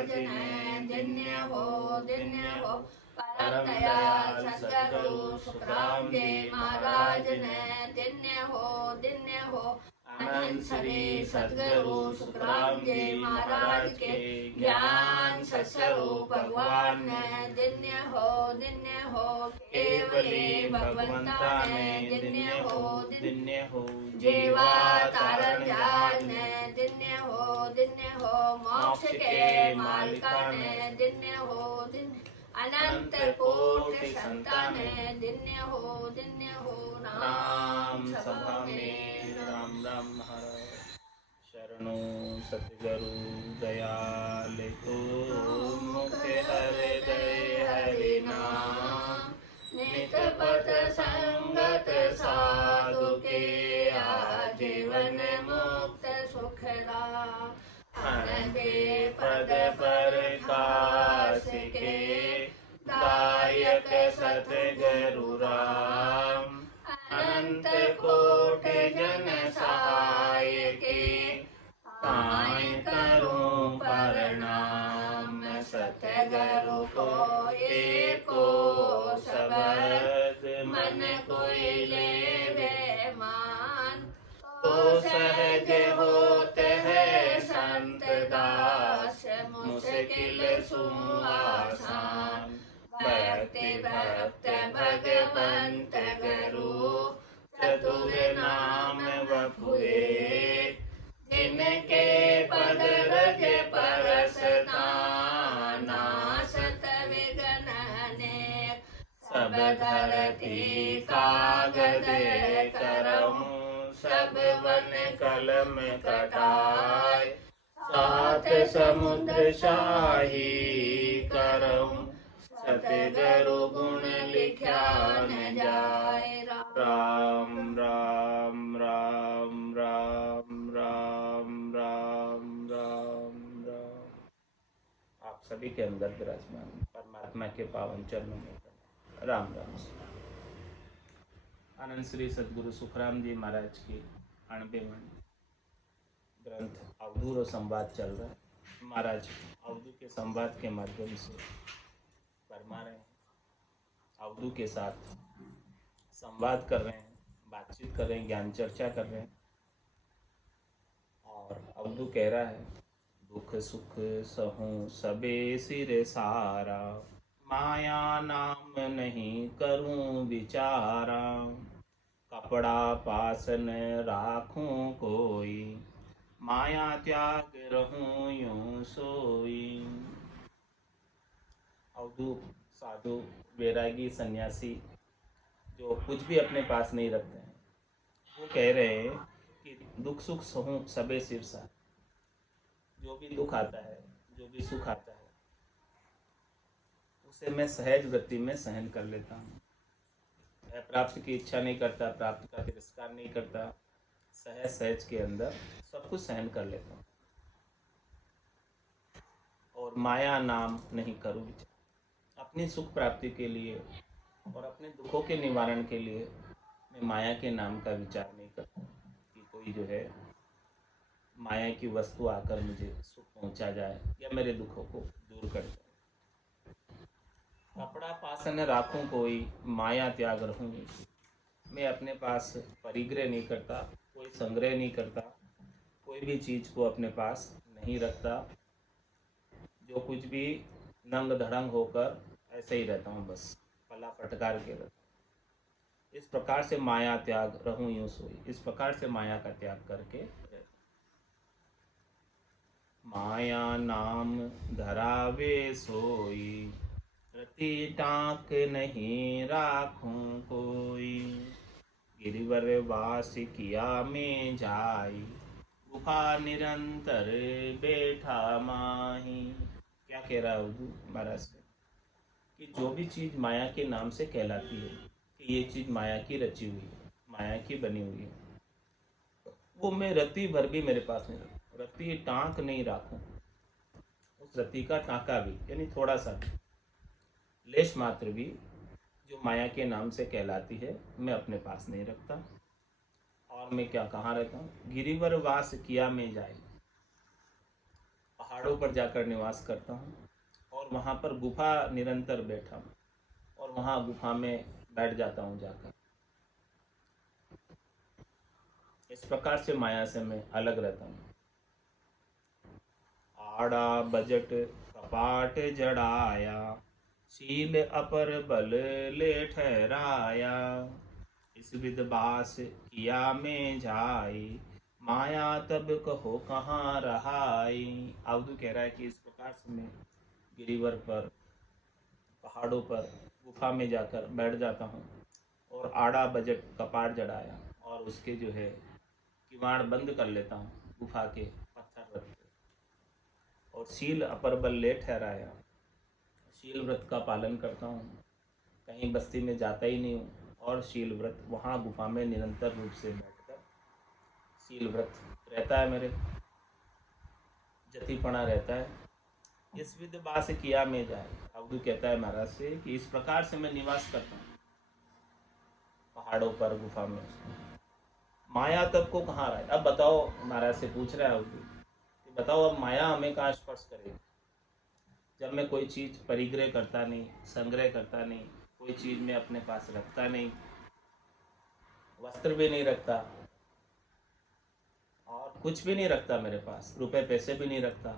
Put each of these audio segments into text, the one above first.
महाराज ने दिन्य हो परम दयाल सद्गुरु सुखराम जी महाराज ने दिन्य हो अनंत श्री सद्गुरु सुखराम जी महाराज के ज्ञान सत्स्वरूप भगवान ने दिन्य हो केवले भगवंता ने दिन्य हो जीवा तारण जाल ने दिन्य हो मोक्ष के मालिका ने दिन्य हो अनंत कोटि संतान दिन्य हो नाम सभा में राम राम महाराज शरणो सतगुरु दयाल को मुखे हृदय हरि नाम नित पथ संगत साधु के आजीवन मुक्त सुखरा अनके पद पर काश के दायक सतगुरु राम अनंत कोट जन सहाय के पाए करूं प्रणाम सतगुरु को एको शब्द मन कोई ले मान तो सहज होते है संत दास मुश्किल सुआसान भक्ति भक्त भगवंत गुरु चतुर नाम वपुए जिनके पद रज परसता नासत विघ्न अनेक सब धरती कागज करऊं सब वन कलम कटाय सात समुद्र शाही करऊं सतगुरु गुण लिख्या न जाय राम राम राम राम राम राम राम राम। आप सभी के अंदर विराजमान परमात्मा के पावन चरणों में राम राम। आनंद श्री सद्गुरु सुखराम जी महाराज की 98वां ग्रंथ अवधूत संवाद चल रहा है। महाराज अवधू के संवाद के माध्यम से फरमा रहे हैं, अवधू के साथ संवाद कर रहे हैं, बातचीत कर रहे हैं, ज्ञान चर्चा कर रहे हैं। और अवधू कह रहा है, दुख सुख सहूं सबे सिर सारा, माया नाम नहीं करूं विचारा, कपड़ा पासन राखूं कोई, माया त्याग रहूं यूं सोई। अवधू साधु वैरागी सन्यासी जो कुछ भी अपने पास नहीं रखते हैं, वो कह रहे हैं कि दुख सुख सहूं सबे सिर सार। जो भी दुख आता है, जो भी सुख आता है, उसे मैं सहज वृत्ति में सहन कर लेता हूँ। प्राप्त की इच्छा नहीं करता, प्राप्त का तिरस्कार नहीं करता, सहज सहज के अंदर सब कुछ सहन कर लेता हूँ। और माया नाम नहीं करूँ विचार। अपनी सुख प्राप्ति के लिए और अपने दुखों के निवारण के लिए मैं माया के नाम का विचार नहीं करता कि कोई जो है माया की वस्तु आकर मुझे सुख पहुंचा जाए या मेरे दुखों को दूर कर जाए। कपड़ा पास न राखूं कोई, माया त्याग रहूं। मैं अपने पास परिग्रह नहीं करता, कोई संग्रह नहीं करता, कोई भी चीज़ को अपने पास नहीं रखता। जो कुछ भी नंग धड़ंग होकर ऐसे ही रहता हूँ, बस पला फटकार के रहता हूँ। इस प्रकार से माया त्याग रहूं यूं सोई। इस प्रकार से माया का त्याग करके माया नाम धरावे सोई, रति टाक नहीं राखूं कोई, गिरिवर वास किया में जाई, गुफा निरंतर बैठा माही। क्या कह रहा है महाराज से कि जो भी चीज़ माया के नाम से कहलाती है कि ये चीज़ माया की रची हुई है, माया की बनी हुई है, वो मैं रत्ती भर भी मेरे पास नहीं रखूँ, रत्ती टाँक नहीं राखूँ। उस रत्ती का टाँका भी यानी थोड़ा सा भी, लेश मात्र भी जो माया के नाम से कहलाती है, मैं अपने पास नहीं रखता। और मैं क्या कहाँ रहता हूँ? गिरिवर वास किया में जाए, पहाड़ों पर जाकर निवास करता हूँ और वहाँ पर गुफा निरंतर बैठा हूँ और वहाँ गुफा में बैठ जाता हूँ जाकर। इस प्रकार से माया से मैं अलग रहता हूँ। आड़ा बजट कपाट जड़ाया, शील अपर बल ले ठहराया। इस विध बास किया में जाई, माया तब कहो कहाँ रहाई। अवधू कह रहा है कि इस प्रकार से मैं गिरिवर पर, पहाड़ों पर, गुफा में जाकर बैठ जाता हूँ और आड़ा बजट कपाट जड़ाया और उसके जो है किवाड़ बंद कर लेता हूँ गुफा के पत्थर रख के, और शील अपर बल ले ठहराया, शील व्रत का पालन करता हूँ, कहीं बस्ती में जाता ही नहीं हूँ और शील व्रत वहाँ गुफा में निरंतर रूप से बैठकर शील व्रत रहता है, मेरे जतिपना रहता है। इस विध बास किया में जाए, अवधू कहता है महाराज से कि इस प्रकार से मैं निवास करता हूँ पहाड़ों पर गुफा में, माया तब को कहाँ रहा है। अब बताओ, महाराज से पूछ रहा है अवधू कि बताओ अब माया हमें कहाँ स्पर्श करेगी, जब मैं कोई चीज़ परिग्रह करता नहीं, संग्रह करता नहीं, कोई चीज़ मैं अपने पास रखता नहीं, वस्त्र भी नहीं रखता और कुछ भी नहीं रखता, मेरे पास रुपए पैसे भी नहीं रखता।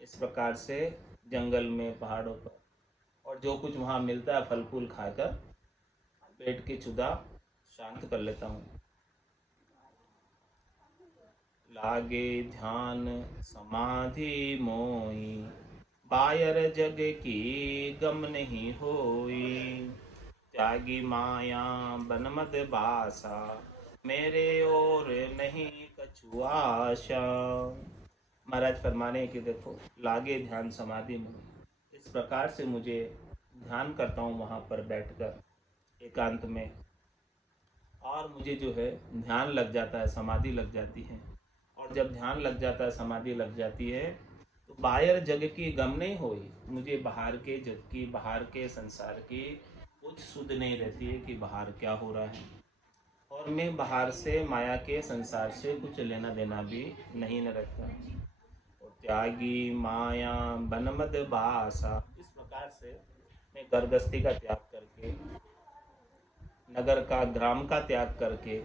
इस प्रकार से जंगल में, पहाड़ों पर, और जो कुछ वहाँ मिलता है फल फूल खाकर पेट की क्षुधा शांत कर लेता हूँ। लागे ध्यान समाधि मोई, बायर जग की गम नहीं होई। त्यागी माया बन मद बासा, मेरे और नहीं कछु आशा। महाराज फरमाने कि देखो, लागे ध्यान समाधि में, इस प्रकार से मुझे ध्यान करता हूँ वहाँ पर बैठकर एकांत में, और मुझे जो है ध्यान लग जाता है, समाधि लग जाती है। और जब ध्यान लग जाता है, समाधि लग जाती है, तो बाहर जग की गम नहीं होई, मुझे बाहर के जग की, बाहर के संसार की कुछ सुध नहीं रहती है कि बाहर क्या हो रहा है, और मैं बाहर से, माया के संसार से कुछ लेना देना भी नहीं न रखता। और त्यागी माया बनमद बासा, इस प्रकार से मैं गर्भस्थी का त्याग करके, नगर का, ग्राम का त्याग करके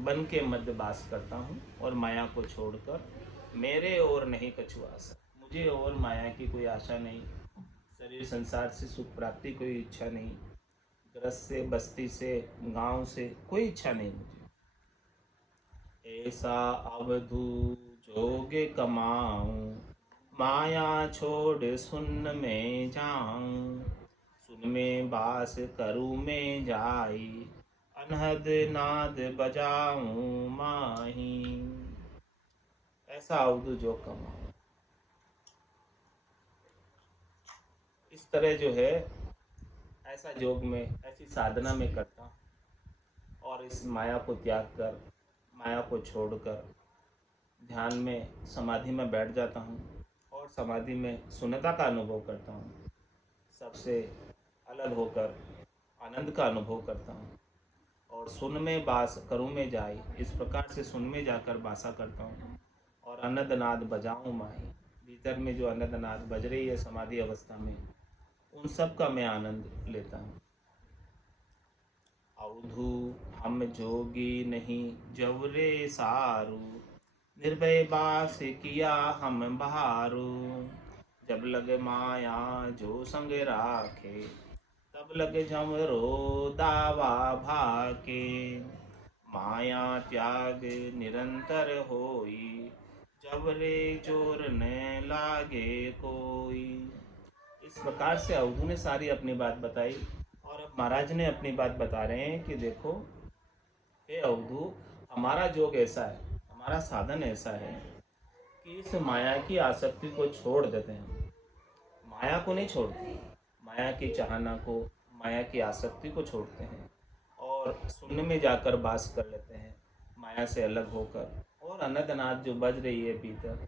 बन के मध्य वास करता हूँ और माया को छोड़कर, मेरे और नहीं कछु आशा, मुझे और माया की कोई आशा नहीं, शरीर संसार से सुख प्राप्ति कोई इच्छा नहीं, ग्रस्त से, बस्ती से, गांव से कोई इच्छा नहीं मुझे। ऐसा अवधू जोगे कमाऊं, माया छोड़ सुन में जाऊं। सुन में बास करूँ में जाई, अनहद नाद बजाऊं माही। ऐसा अवधू जो कमाऊं, इस तरह जो है, ऐसा योग में, ऐसी साधना में करता हूँ और इस माया को त्याग कर, माया को छोड़कर ध्यान में, समाधि में बैठ जाता हूँ और समाधि में शून्यता का अनुभव करता हूँ, सबसे अलग होकर आनंद का अनुभव करता हूँ। और सुन में बास करूँ में जाए, इस प्रकार से सुन में जाकर बासा करता हूँ और अनंदनाद बजाऊँ माही, भीतर में जो अनंदनाद बज रही है समाधि अवस्था में, उन सब का मैं आनंद लेता हूँ। अवधू हम जोगी नहीं जवरे सारू, निर्भय बास किया हम बहारू। जब लग माया जो संग राखे, तब लग झमरो दावा भाके। माया त्याग निरंतर होई, जबरे चोर न लागे कोई। इस प्रकार से अवधू ने सारी अपनी बात बताई और अब महाराज ने अपनी बात बता रहे हैं कि देखो हे अवधू, हमारा योग ऐसा है, हमारा साधन ऐसा है कि इस माया की आसक्ति को छोड़ देते हैं। माया को नहीं छोड़ते, माया की चाहना को, माया की आसक्ति को छोड़ते हैं और शून्य में जाकर वास कर लेते हैं, माया से अलग होकर। और अनंतनाथ जो बज रही है भीतर,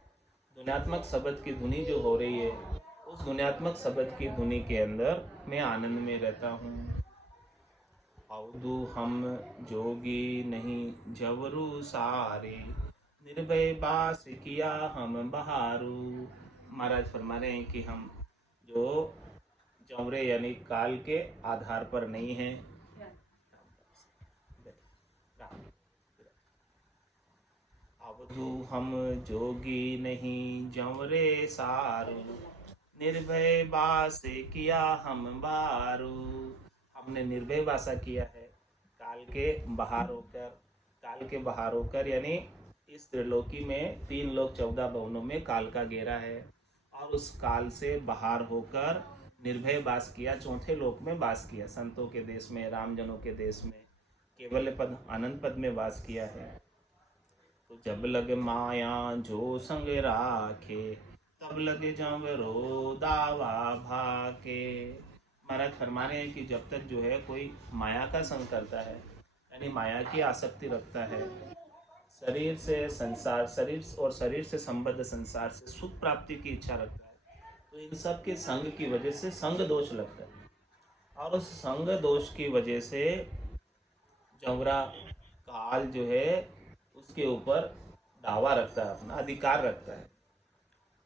दुनियात्मक शब्द की धुनी जो हो रही है, उस दुनियात्मक शब्द की धुनी के अंदर मैं आनंद में रहता हूँ। अवधू हम जोगी नहीं जवरू सारे, निर्भय बास किया हम बहारू। महाराज फरमा रहे हैं कि हम जो जौरे यानी काल के आधार पर नहीं हैं। अवधू हम जोगी नहीं जौरे सारू, निर्भय बास किया हम बारू। हमने निर्भय वासा किया है काल के बाहर होकर यानी इस त्रिलोकी में 3 लोक 14 भवनों में काल का घेरा है और उस काल से बाहर होकर निर्भय वास किया, चौथे लोक में वास किया, संतों के देश में, रामजनों के देश में, केवल पद आनंद पद में वास किया है। तो जब लग माया जो संग राखे, तब लगे जंवरो दावा भाके। महाराज फरमा रहे हैं कि जब तक जो है कोई माया का संग करता है यानी माया की आसक्ति रखता है, शरीर से संबद्ध संसार से सुख प्राप्ति की इच्छा रखता है, तो इन सब के संग की वजह से संग दोष लगता है और उस संग दोष की वजह से जौरा काल जो है उसके ऊपर दावा रखता है, अपना अधिकार रखता है।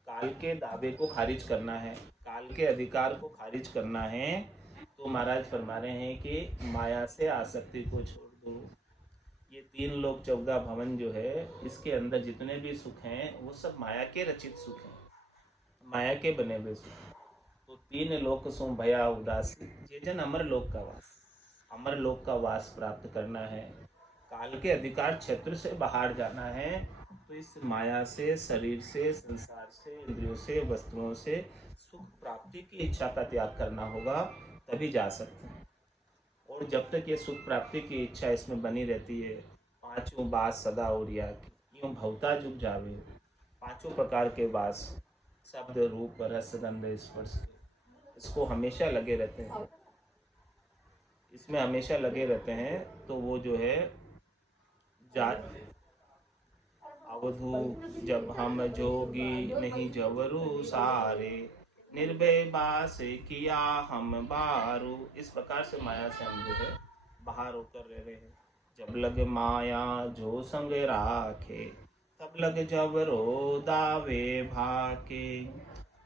काल के दावे को खारिज करना है, काल के अधिकार को खारिज करना है, तो महाराज फरमा रहे हैं कि माया से आसक्ति को छोड़ दो। ये 3 लोक 14 भवन जो है इसके अंदर जितने भी सुख हैं वो सब माया के रचित सुख हैं, माया के बने हुए सुख। तो 3 लोक सो भया उदासी, ये जन अमर लोक का वास, अमर लोक का वास प्राप्त करना है, काल के अधिकार क्षेत्र से बाहर जाना है, तो इस माया से, शरीर से, संसार से, इंद्रियों से, वस्तुओं से सुख प्राप्ति की इच्छा का त्याग करना होगा, तभी जा सकते हैं। और जब तक ये सुख प्राप्ति की इच्छा इसमें बनी रहती है, 5 बात सदा ओरिया की, यूँ भवता जुग जावे, 5 प्रकार के वास, शब्द रूप रस गंध स्पर्श, इसको हमेशा लगे रहते हैं, इसमें हमेशा लगे रहते हैं, तो वो जो है जात अवधू जब हम जोगी नहीं जवरू सारे, निर्भय बास किया हम बारू। इस प्रकार से माया से हम जो है बाहर होकर रह रहे हैं। जब लग माया जो संग राखे, तब लग जवरो दावे भाके,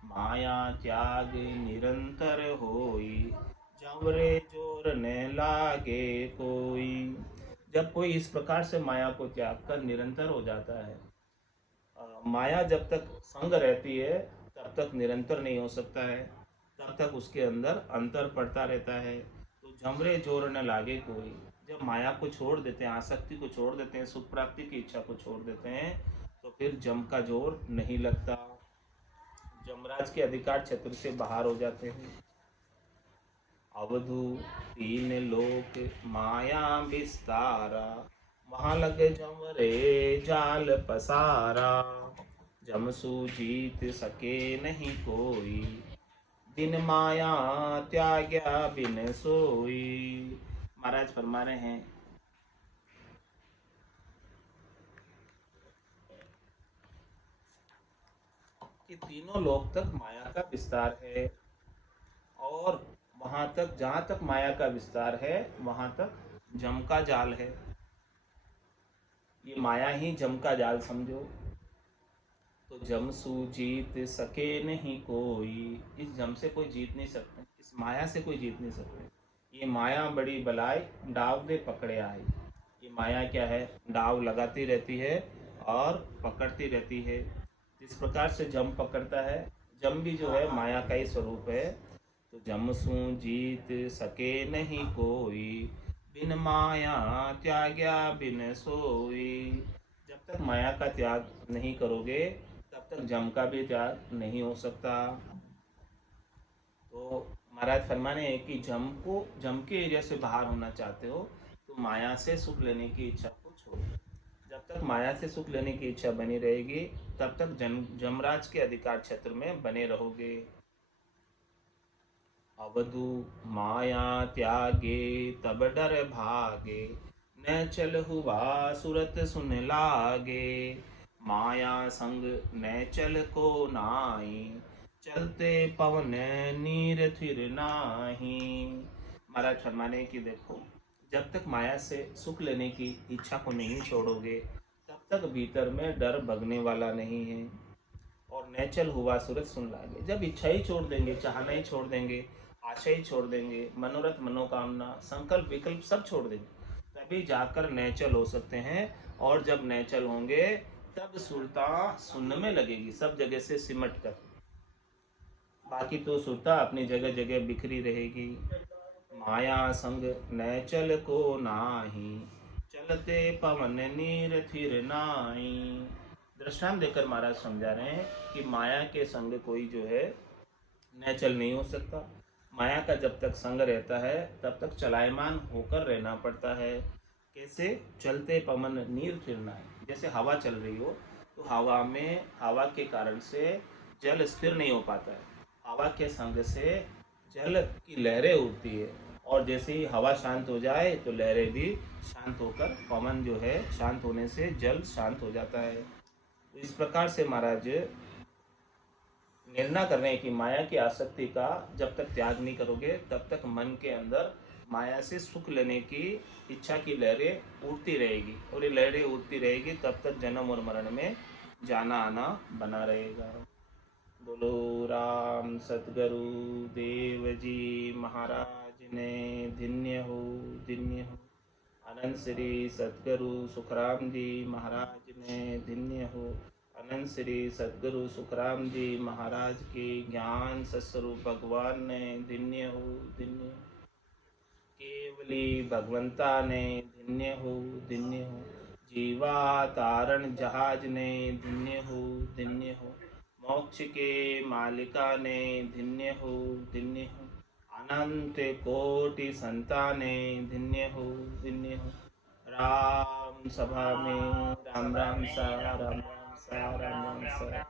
माया त्याग निरंतर होई, जवरे जोर न लागे कोई। जब कोई इस प्रकार से माया को त्याग कर निरंतर हो जाता है, माया जब तक संग रहती है तब तक निरंतर नहीं हो सकता है, तब तक उसके अंदर अंतर पड़ता रहता है। तो जमरे जोर न लागे कोई, जब माया को छोड़ देते हैं, आसक्ति को छोड़ देते हैं, सुख प्राप्ति की इच्छा को छोड़ देते हैं, तो फिर जम का जोर नहीं लगता, जमराज के अधिकार क्षेत्र से बाहर हो जाते हैं। अवधू 3 लोक माया विस्तारा, वहाँ लगे जमरे जाल पसारा, जमसु जीत सके नहीं कोई, दिन माया त्याग्या बिन सोई। महाराज फरमा रहे हैं कि तीनों लोक तक माया का विस्तार है और वहाँ तक, जहाँ तक माया का विस्तार है वहाँ तक जम का जाल है। ये माया ही जम का जाल समझो। तो जम सु जीत सके नहीं कोई, इस जम से कोई जीत नहीं सकते, इस माया से कोई जीत नहीं सकते। ये माया बड़ी बलाई डाव दे पकड़े आई। ये माया क्या है, डाव लगाती रहती है और पकड़ती रहती है। इस प्रकार से जम पकड़ता है, जम भी जो है माया का ही स्वरूप है। तो जम सु जीत सके नहीं कोई, बिन माया त्याग्या बिन सोई। जब तक माया का त्याग नहीं करोगे तब तक जम का भी त्याग नहीं हो सकता। तो महाराज फरमाने हैं कि जम के एरिया से बाहर होना चाहते हो तो माया से सुख लेने की इच्छा को छोड़ो। जब तक माया से सुख लेने की इच्छा बनी रहेगी तब तक जमराज के अधिकार क्षेत्र में बने रहोगे। अवधू माया त्यागे तब डर भागे, न चल हुआ सुरत सुन लागे, माया संग न चल को नाई, चलते पवन नीर थिर नाही। महाराज फरमाने की देखो, जब तक माया से सुख लेने की इच्छा को नहीं छोड़ोगे तब तक भीतर में डर भगने वाला नहीं है। और नैचल हुआ सूरत सुन लागे, जब इच्छा ही छोड़ देंगे, चाहना ही छोड़ देंगे, आशा ही छोड़ देंगे, मनोरथ मनोकामना संकल्प विकल्प सब छोड़ देंगे, तभी जाकर नैचल हो सकते हैं। और जब नैचल होंगे तब सुरता सुनने में लगेगी, सब जगह से सिमट कर। बाकी तो सुरता अपनी जगह जगह बिखरी रहेगी। माया संग नैचल को नाही, चलते पवन नीर थिर नाई। दृष्टांत देकर महाराज समझा रहे हैं कि माया के संग कोई जो है नैचल नहीं हो सकता। माया का जब तक संग रहता है तब तक चलायमान होकर रहना पड़ता है। कैसे? चलते पवन नीर फिरना है, जैसे हवा चल रही हो तो हवा के कारण से जल स्थिर नहीं हो पाता है, हवा के संग से जल की लहरें उठती है, और जैसे ही हवा शांत हो जाए तो लहरें भी शांत होकर पवन जो है शांत होने से जल शांत हो जाता है। तो इस प्रकार से महाराज निर्णय कर रहे हैं कि माया की आसक्ति का जब तक त्याग नहीं करोगे तब तक मन के अंदर माया से सुख लेने की इच्छा की लहरें उठती रहेगी, और ये लहरें उठती रहेगी तब तक जन्म और मरण में जाना आना बना रहेगा। बोलो राम सतगुरु देव जी महाराज ने धन्य हो, धन्य हो। अनंत श्री सतगुरु सुखराम जी महाराज ने धन्य हो। अनंत श्री सतगुरु सुखराम जी महाराज के ज्ञान सत्स्वरूप भगवान ने धन्य हो, धन्य हो। केवली भगवंता ने धन्य हो, धन्य हो। जीवा तारण जहाज ने धन्य हो, धन्य हो। मोक्ष के मालिका ने धन्य हो, धन्य हो। अनंत कोटि संताने धन्य हो, धन्य हो। राम सभा में राम राम सा, राम राम सा, राम राम सा।